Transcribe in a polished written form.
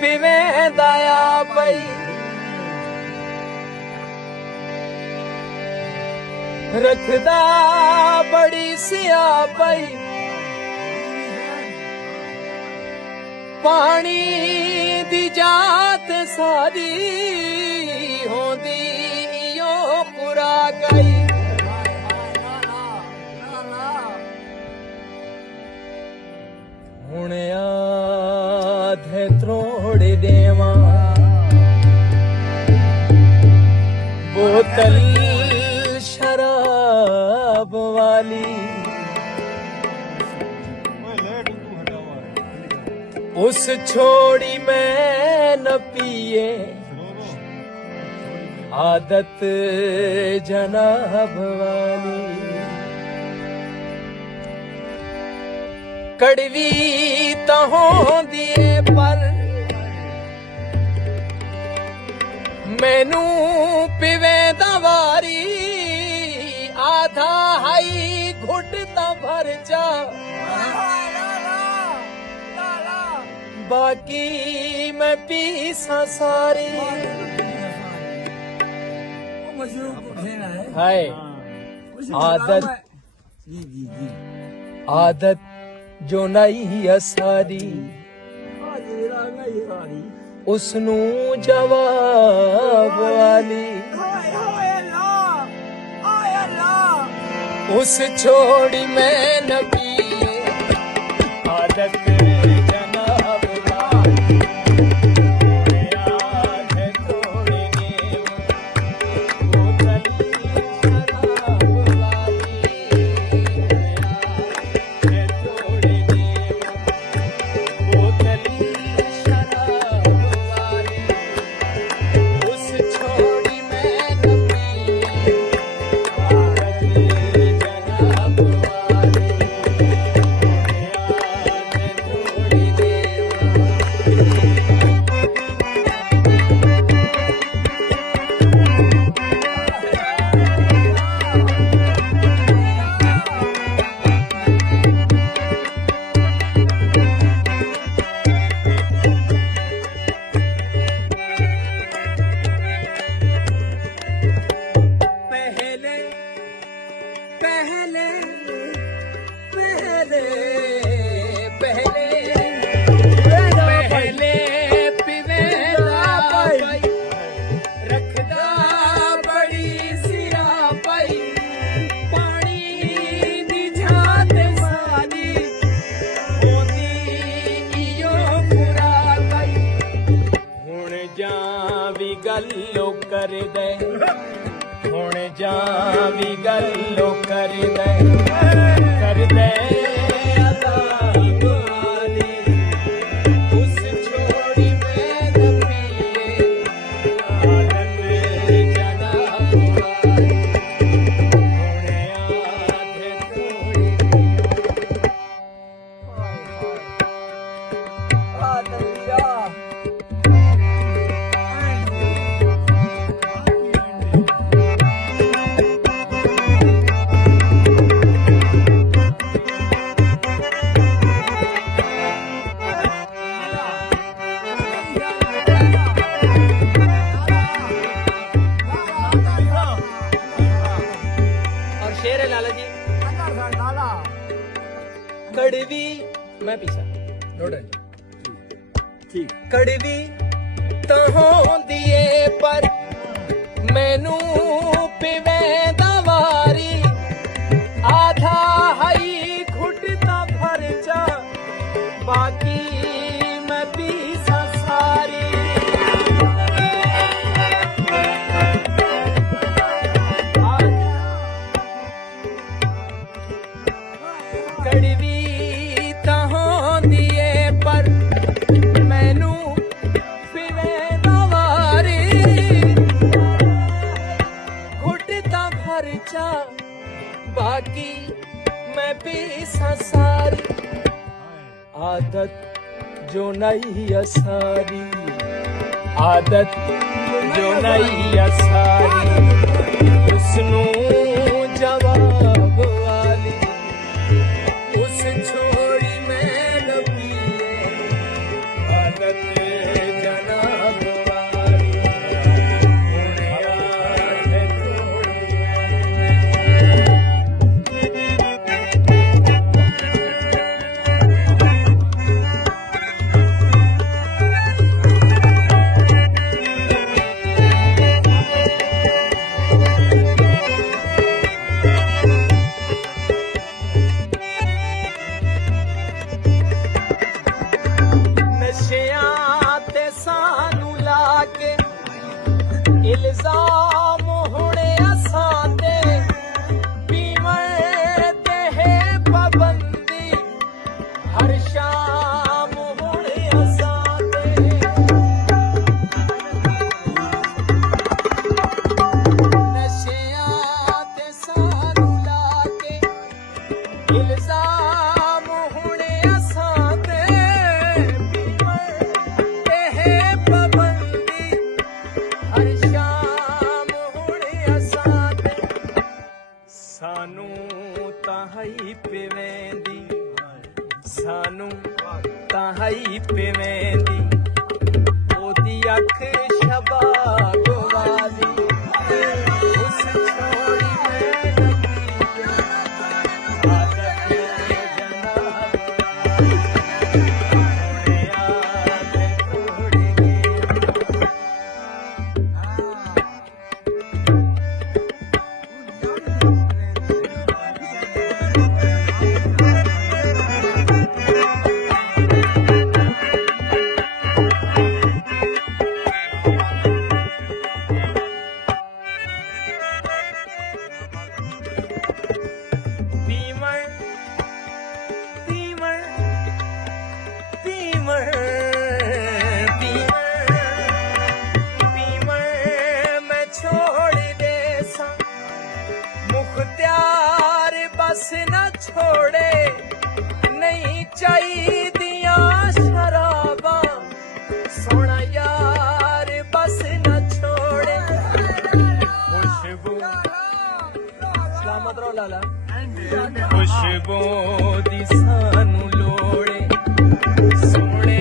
पिवें दाया पई रखदा बड़ी सिया पई पानी दी जात सारी होंदी यो पूरा गई हुण आधे त्रोड़े देवा बोतल शराब वाली उस छोड़ी मैं न पिए आदत जनाब वाली कड़वी तो होंदी है पर मैनू पिवे दवारी आधा हाई घुट तो भर जा बाकी मैं पीसा सारी हाय आदत जो नहीं असारी उसनू जवाब वाली उस छोड़ी मैं न पिए आदत जनाब वाली याद है थोड़ी देव बोतल शराब वाली याद है थोड़ी देव बोतल शराब वाली उस छोड़ी मैं न पिए आदत जनाब वाली याद है थोड़ी देव पहले पहले पहले पहले पहले पिवेंदा पई रखदा बड़ी सिया पई पानी दी जात सारी होंदी इयो पूरा गई हुण जावी गल्लो कर दे हुण जावी गल्लो कर दे अदाब वाली उस छोड़ी मैं न पिए आदत जनाब वाली हुण आधे थोड़ी और शेर है लाला जी कड़वी मैं पीछा ठीक कड़वी तो होंदी है पर मैनू पिवे दवारी आधा हाई घुट तो भर जा बाकी मैं पीसा सारी कड़वी तो होंदी है पर मैनू पिवे दवारी घुट तो भर जा बाकी मैं पीसा सारी आदत जो नहीं असारी आदत जो नहीं असारी उसनू जवाब वाली उस छोड़ी मैं न पिए आदत ਇਲਜ਼ਾਮ ਹੁਣ ਅਸਾਂ ਤੇ ਪੀਵਣ ਤੇ ਹੈ ਪਾਬੰਦੀ ਹਰ ਸ਼ਾਮ ਹੁਣ ਅਸਾਂ ਤੇ ਨਸ਼ਿਆਂ ਤੇ ਸਾਨੂੰ ਲਾ ਕੇ ਇਲਜ਼ਾਮ ਹੁਣ ਅਸਾਂ ਤੇ ਪੀਵਣ ਤੇ ਹੈ ਪਾਬੰਦੀ ਹਰ ਸ਼ਾਮ ਹੁਣ ਅਸਾਂ ਤੇ ਸਾਨੂੰ ਤਾਂ ਹੀ ਪਵੇਂਦੀ ਸਾਨੂੰ ਤਾਂ ਹੀ ਪਵੇਂਦੀ ਉਹਦੀ ਅੱਖ ਸ਼ਬਾਬ ਵਾਲੀ ਉਸ ਛੋੜੀ ਮੈਂ ਲੱਗੀ ਆਦਤ ਜਨਾਬ ਹੁਣੇ ਆਦਤ ਟੁੱਟ ਗਈ ਪੀਵਣ ਪੀਵਣ ਪੀਵਣ ਪੀਵਣ ਮੈਂ ਛੋੜ ਦੇ ਸਾਂ ਮੁਖਤਿਆਰ ਬਸ ਨਾ ਛੋੜੇ ਨਹੀਂ ਚਾਹੀਦੀਆਂ ਸ਼ਰਾਬਾਂ ਸੋਹਣਾ ਯਾਰ ਬਸ ਨਾ ਛੋੜੇ ਖੁਸ਼ਬੂ ਸਲਾਮਤ ਰਹੋ ਲਾਲਾ ਖੁਸ਼ਬੂ ਦੀ ਸਾਨੂੰ ਲੋੜ ਏ ਸੋਹਣੇ